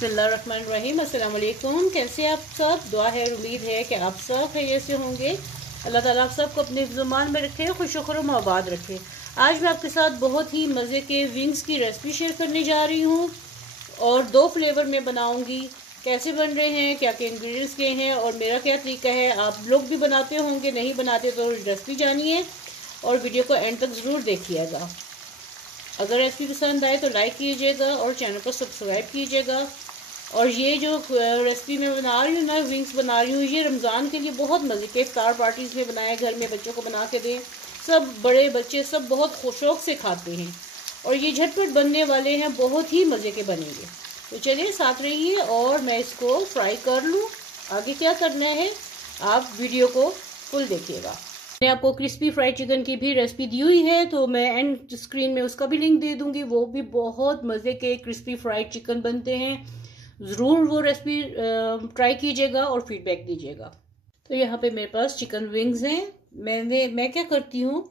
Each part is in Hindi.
बिस्मिल्लाहिर्रहमानिर्रहीम। अस्सलाम वालेकुम। कैसे आप सब? दुआ है, उम्मीद है कि आप सब खैरियत से होंगे। अल्लाह ताला आप सबको अपने ज़ुबान में रखे, खुश और आबाद रखे। आज मैं आपके साथ बहुत ही मज़े के विंग्स की रेसिपी शेयर करने जा रही हूँ और 2 फ्लेवर में बनाऊँगी। कैसे बन रहे हैं, क्या क्या इंग्रेडिएंट्स के हैं और मेरा क्या तरीका है, आप लोग भी बनाते होंगे, नहीं बनाते तो रेसिपी जानिए और वीडियो को एंड तक ज़रूर देखिएगा। अगर रेसिपी पसंद आए तो लाइक कीजिएगा और चैनल को सब्सक्राइब कीजिएगा। और ये जो रेसिपी मैं बना रही हूँ ना, विंग्स बना रही हूँ, ये रमज़ान के लिए बहुत मज़े के इफ्तार पार्टीज़ में बनाए, घर में बच्चों को बना के दें। सब बड़े बच्चे सब बहुत खुशौक से खाते हैं और ये झटपट बनने वाले हैं, बहुत ही मज़े के बनेंगे। तो चलिए साथ रहिए और मैं इसको फ्राई कर लूँ। आगे क्या करना है आप वीडियो को फुल देखिएगा। मैंने आपको क्रिस्पी फ्राइड चिकन की भी रेसिपी दी हुई है, तो मैं एंड स्क्रीन में उसका भी लिंक दे दूंगी। वो भी बहुत मज़े के क्रिस्पी फ्राइड चिकन बनते हैं। ज़रूर वो रेसिपी ट्राई कीजिएगा और फीडबैक दीजिएगा। तो यहाँ पे मेरे पास चिकन विंग्स हैं। मैं क्या करती हूँ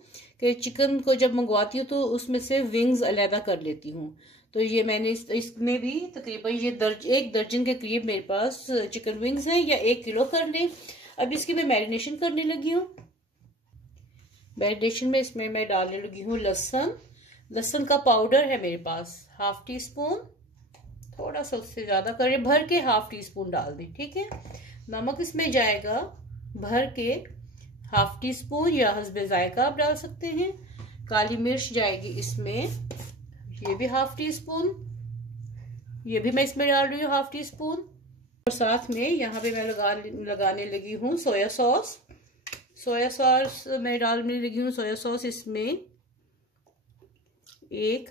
कि चिकन को जब मंगवाती हूँ तो उसमें से विंग्स अलहदा कर लेती हूँ। तो ये मैंने इसमें भी तकरीबन ये 1 दर्जन के करीब मेरे पास चिकन विंग्स हैं, या 1 किलो कर लें। अब इसकी मैं मैरिनेशन करने लगी हूँ। मैरिनेशन में इसमें मैं डालने लगी हूँ लहसुन का पाउडर है मेरे पास 1/2 टीस्पून, थोड़ा सा उससे ज़्यादा करें, भर के 1/2 टीस्पून डाल दें, ठीक है। नमक इसमें जाएगा भर के 1/2 टीस्पून, या हस्बे जायका आप डाल सकते हैं। काली मिर्च जाएगी इसमें, ये भी 1/2 टीस्पून, ये भी मैं इसमें डाल रही हूँ 1/2 टीस्पून। और साथ में यहाँ पे मैं लगाने लगी हूँ सोया सॉस मैं डालने लगी हूँ। सोया सॉस इसमें 1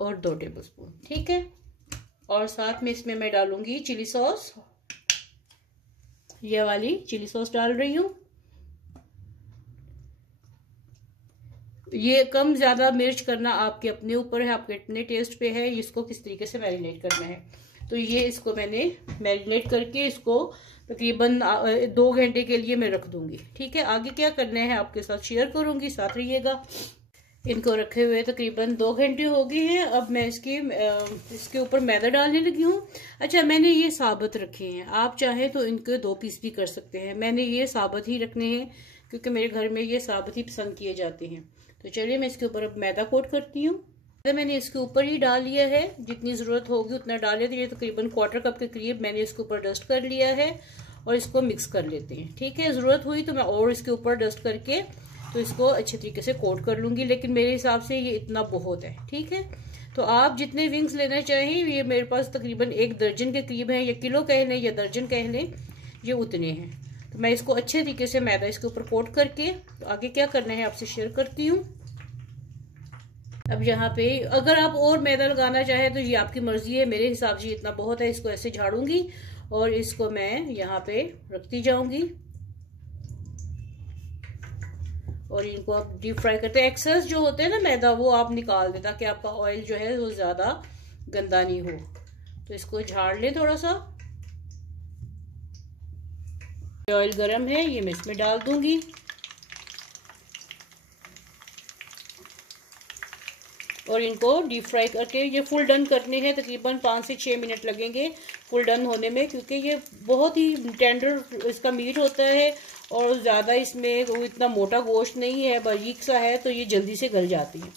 और 2 टेबलस्पून, ठीक है। और साथ में इसमें मैं डालूंगी चिली सॉस, ये वाली चिली सॉस डाल रही हूँ। ये कम ज़्यादा मिर्च करना आपके अपने ऊपर है, आपके अपने टेस्ट पे है, इसको किस तरीके से मैरिनेट करना है। तो ये इसको मैंने मैरिनेट करके इसको तकरीबन 2 घंटे के लिए मैं रख दूंगी, ठीक है। आगे क्या करना है आपके साथ शेयर करूंगी, साथ रहिएगा। इनको रखे हुए तकरीबन 2 घंटे हो गए हैं। अब मैं इसके ऊपर मैदा डालने लगी हूँ। अच्छा, मैंने ये साबुत रखे हैं, आप चाहें तो इनके 2 पीस भी कर सकते हैं। मैंने ये साबुत ही रखने हैं क्योंकि मेरे घर में ये साबुत ही पसंद किए जाते हैं। तो चलिए मैं इसके ऊपर अब मैदा कोट करती हूँ। मैंने इसके ऊपर ही डाल लिया है, जितनी ज़रूरत होगी उतना डाल लेते हैं। तकरीबन 1/4 कप के करीब मैंने इसके ऊपर डस्ट कर लिया है और इसको मिक्स कर लेते हैं, ठीक है। ज़रूरत हुई तो मैं और इसके ऊपर डस्ट करके तो इसको अच्छे तरीके से कोट कर लूँगी, लेकिन मेरे हिसाब से ये इतना बहुत है, ठीक है। तो आप जितने विंग्स लेना चाहें, ये मेरे पास तकरीबन 1 दर्जन के करीब है, या किलो कह लें या दर्जन कह लें, ये उतने हैं। तो मैं इसको अच्छे तरीके से मैदा इसके ऊपर कोट करके तो आगे क्या करना है आपसे शेयर करती हूँ। अब यहाँ पे अगर आप और मैदा लगाना चाहें तो ये आपकी मर्जी है, मेरे हिसाब से इतना बहुत है। इसको ऐसे झाड़ूंगी और इसको मैं यहाँ पे रखती जाऊंगी और इनको आप डीप फ्राई करते हैं। एक्सेस जो होते हैं ना मैदा, वो आप निकाल दें ताकि आपका ऑयल जो है वो ज़्यादा गंदा नहीं हो। तो इसको झाड़ लें थोड़ा सा। ऑयल गरम है, ये मैं इसमें डाल दूंगी और इनको डीप फ्राई करके ये फुल डन करने हैं। तकरीबन 5 से 6 मिनट लगेंगे फुल डन होने में, क्योंकि ये बहुत ही टेंडर इसका मीट होता है और ज़्यादा इसमें वो इतना मोटा गोश्त नहीं है, बारीक सा है, तो ये जल्दी से गल जाती है।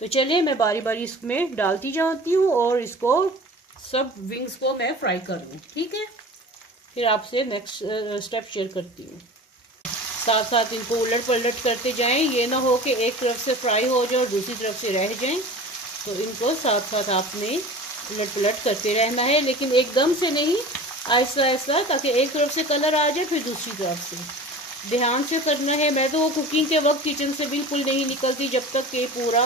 तो चलिए मैं बारी बारी इसमें डालती जाती हूँ और इसको सब विंग्स को मैं फ्राई कर लूँ, ठीक है। फिर आपसे नेक्स्ट स्टेप शेयर करती हूँ। साथ साथ इनको उलट पलट करते जाएं, ये ना हो कि एक तरफ से फ्राई हो जाए और दूसरी तरफ से रह जाएं। तो इनको साथ साथ आपने उलट पलट करते रहना है, लेकिन एकदम से नहीं, आहिस्ता आहिस्ता, ताकि एक तरफ से कलर आ जाए फिर दूसरी तरफ से ध्यान से करना है। मैं तो वो कुकिंग के वक्त किचन से बिल्कुल नहीं निकलती जब तक कि पूरा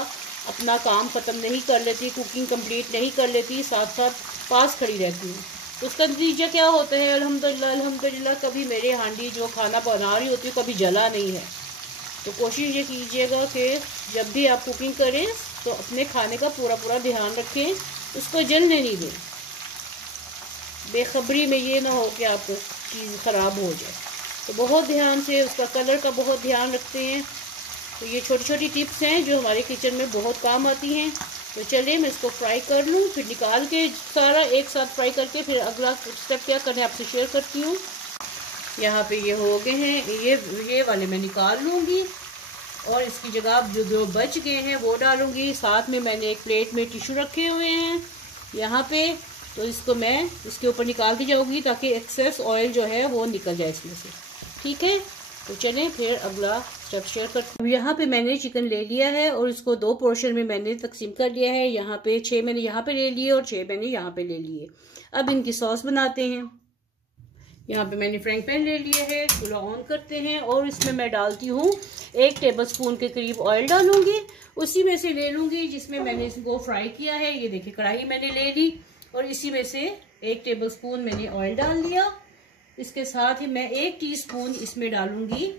अपना काम ख़त्म नहीं कर लेती, कुकिंग कंप्लीट नहीं कर लेती, साथ साथ पास खड़ी रहती हूँ। तो उसका नतीजा क्या होता है, अल्हम्दुलिल्लाह कभी मेरे हांडी जो खाना बना रही होती है कभी जला नहीं है। तो कोशिश ये कीजिएगा कि जब भी आप कुकिंग करें तो अपने खाने का पूरा ध्यान रखें, उसको जलने नहीं दें। बेखबरी में ये ना हो कि आपको चीज़ ख़राब हो जाए। तो बहुत ध्यान से उसका कलर का बहुत ध्यान रखते हैं। तो ये छोटी छोटी टिप्स हैं जो हमारे किचन में बहुत काम आती हैं। तो चलिए मैं इसको फ्राई कर लूँ, फिर निकाल के सारा एक साथ फ्राई करके फिर अगला स्टेप क्या करना है आपसे शेयर करती हूँ। यहाँ पे ये हो गए हैं, ये वाले मैं निकाल लूँगी और इसकी जगह जो बच गए हैं वो डालूँगी। साथ में मैंने एक प्लेट में टिश्यू रखे हुए हैं यहाँ पे, तो इसको मैं इसके ऊपर निकाल के जाऊँगी ताकि एक्सेस ऑयल जो है वो निकल जाए इसमें से। ठीक है, तो चलें फिर अगला स्टेप शेयर करते हैं। यहाँ पे मैंने चिकन ले लिया है और इसको 2 पोर्शन में मैंने तकसीम कर लिया है। यहाँ पे 6 मैंने यहाँ पे ले लिए और 6 मैंने यहाँ पे ले लिए। अब इनकी सॉस बनाते हैं। यहाँ पे मैंने फ्राइंग पैन ले लिया है, चूल्हा ऑन करते हैं और इसमें मैं डालती हूँ 1 टेबलस्पून के करीब ऑयल डालूंगी। उसी में से ले लूंगी जिसमें मैंने इसको फ्राई किया है। ये देखिए कढ़ाई मैंने ले ली और इसी में से 1 टेबलस्पून मैंने ऑयल डाल दिया। इसके साथ ही मैं 1 टीस्पून इसमें डालूंगी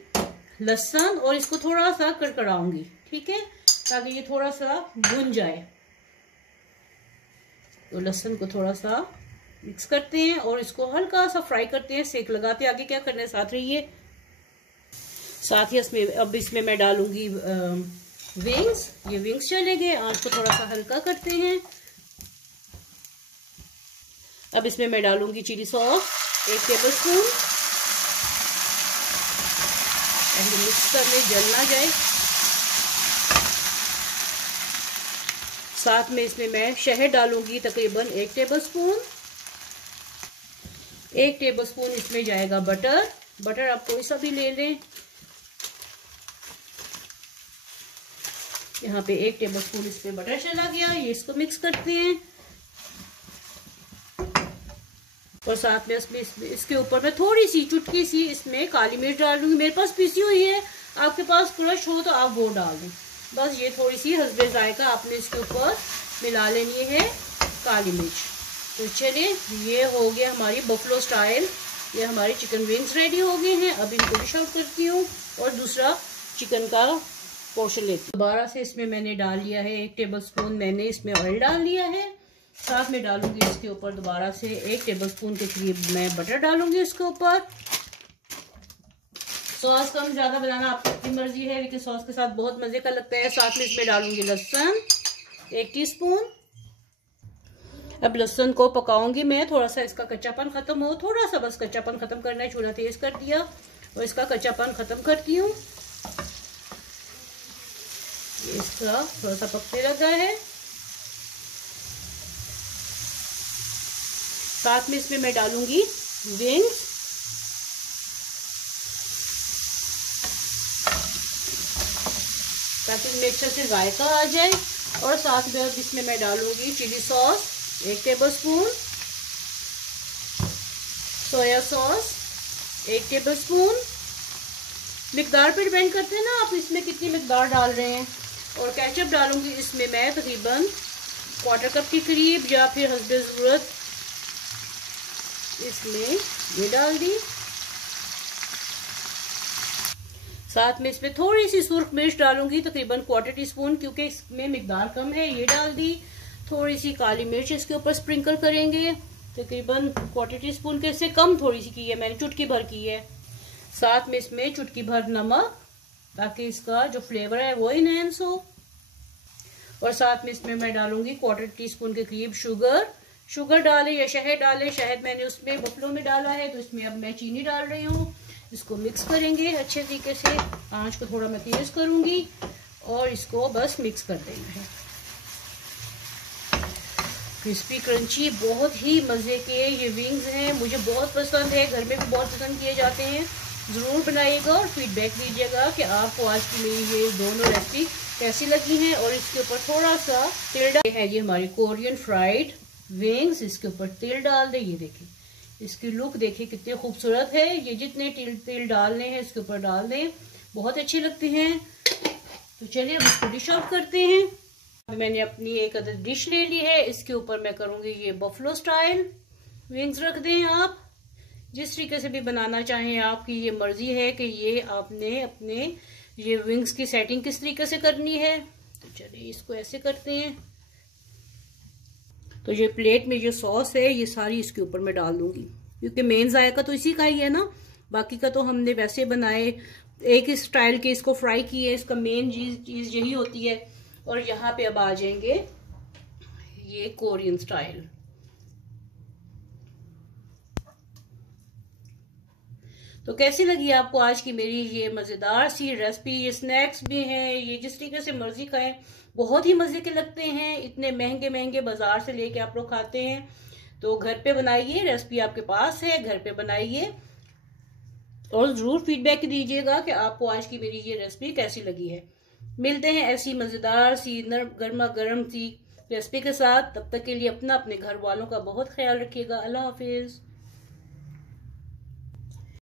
लहसुन और इसको थोड़ा सा कड़कड़ाऊंगी। ठीक है, ताकि ये थोड़ा सा भुन जाए। तो लहसुन को थोड़ा सा मिक्स करते हैं और इसको हल्का सा फ्राई करते हैं, सेक लगाते हैं। आगे क्या करना है साथ रहिए। साथ ही इसमें मैं डालूंगी विंग्स। ये विंग्स चले गए, आंच को थोड़ा सा हल्का करते हैं। अब इसमें मैं डालूंगी चिली सॉस 1 टेबलस्पून। मिक्स कर ले, जल ना जाए। साथ में इसमें मैं शहद डालूंगी तकरीबन 1 टेबलस्पून। 1 टेबलस्पून इसमें जाएगा बटर आप कोई सा भी ले लें। यहाँ पे 1 टेबलस्पून इसमें बटर चला गया। ये इसको मिक्स करते हैं और साथ में इसके ऊपर मैं थोड़ी सी चुटकी सी इसमें काली मिर्च डाल दूंगी। मेरे पास पिसी हुई है, आपके पास क्रश हो तो आप वो डाल दें। बस ये थोड़ी सी हस्बे जायका आपने इसके ऊपर मिला लेनी है काली मिर्च। तो चलिए ये हो गया हमारी बफलो स्टाइल, ये हमारी चिकन विंग्स रेडी हो गए हैं। अब इनको डिश आउट करती हूँ और दूसरा चिकन का पोर्शन लेती हूँ। दोबारा से इसमें मैंने डाल लिया है 1 टेबलस्पून मैंने इसमें ऑयल डाल लिया है। साथ में डालूंगी इसके ऊपर दोबारा से 1 टेबलस्पून के करीब मैं बटर डालूंगी इसके ऊपर। सॉस कम ज़्यादा बनाना आपकी अपनी मर्जी है, लेकिन सॉस के साथ बहुत मज़े का लगता है। साथ में इसमें डालूंगी लहसुन 1 टीस्पून। अब लहसुन को पकाऊंगी मैं, थोड़ा सा इसका कच्चापन खत्म हो, थोड़ा सा बस कच्चापन खत्म करना है। चूल्हा तेज कर दिया और इसका कच्चापन खत्म करती हूँ। इसका थोड़ा सा पकने लगा है। साथ में इसमें मैं डालूंगी विंग्स। ताकि इनमें अच्छे से जायका आ जाए। और साथ में अब इसमें मैं डालूंगी chilli sauce 1 tablespoon, soya sauce 1 tablespoon. मिकदार पे डिपेंड करते हैं ना आप इसमें कितनी मिकदार डाल रहे हैं। और केचप डालूंगी इसमें मैं तकरीबन 1/4 कप के करीब, या फिर हस्बे ज़रूरत इसमें ये डाल दी। साथ में इसमें थोड़ी सी सुर्ख मिर्च डालूंगी तकरीबन 1/4 टीस्पून, क्योंकि इसमें मिकदार कम है, ये डाल दी। थोड़ी सी काली मिर्च इसके ऊपर स्प्रिंकल करेंगे तकरीबन 1/4 टीस्पून के से कम थोड़ी सी की है मैंने, चुटकी भर की है। साथ में इसमें चुटकी भर नमक, ताकि इसका जो फ्लेवर है वो इनहेंस हो। और साथ में इसमें मैं डालूंगी 1/4 टीस्पून के करीब शुगर डालें या शहद डालें। शहद मैंने उसमें बफलो में डाला है, तो इसमें अब मैं चीनी डाल रही हूँ। इसको मिक्स करेंगे अच्छे तरीके से। आंच को थोड़ा मैं तेज करूंगी और इसको बस मिक्स कर देना है। क्रिस्पी क्रंची बहुत ही मज़े के ये विंग्स हैं, मुझे बहुत पसंद है, घर में भी बहुत पसंद किए जाते हैं। ज़रूर बनाइएगा और फीडबैक दीजिएगा कि आपको आज की मेरी ये दोनों रेसिपी कैसी लगी हैं। और इसके ऊपर थोड़ा सा तेल डाल है, ये हमारी कोरियन फ्राइड विंग्स, इसके ऊपर तेल डाल दें। ये देखिए इसकी लुक देखिए कितनी खूबसूरत है। ये जितने तेल डालने हैं इसके ऊपर डाल दें, बहुत अच्छी लगती हैं। तो चलिए अब इसको डिश आउट करते हैं। मैंने अपनी एक अदद डिश ले ली है, इसके ऊपर मैं करूँगी ये बफलो स्टाइल विंग्स। रख दें आप जिस तरीके से भी बनाना चाहें, आपकी ये मर्जी है कि ये आपने अपने ये विंग्स की सेटिंग किस तरीके से करनी है। तो चलिए इसको ऐसे करते हैं। तो ये प्लेट में जो सॉस है ये सारी इसके ऊपर मैं डाल दूंगी, क्योंकि मेन जायका तो इसी का ही है ना, बाकी का तो हमने वैसे बनाए एक ही स्टाइल के, इसको फ्राई किए, इसका मेन चीज यही होती है। और यहाँ पे अब आ जाएंगे ये कोरियन स्टाइल। तो कैसी लगी आपको आज की मेरी ये मज़ेदार सी रेसिपी। ये स्नैक्स भी हैं, ये जिस तरीके से मर्जी खाएं, बहुत ही मज़े के लगते हैं। इतने महंगे महंगे बाजार से लेके आप लोग खाते हैं, तो घर पे बनाइए। रेसिपी आपके पास है, घर पे बनाइए और ज़रूर फीडबैक दीजिएगा कि आपको आज की मेरी ये रेसिपी कैसी लगी है। मिलते हैं ऐसी मज़ेदार सी गर्मा गर्म सी रेसिपी के साथ। तब तक के लिए अपना अपने घर वालों का बहुत ख्याल रखिएगा। अल्लाह हाफिज़।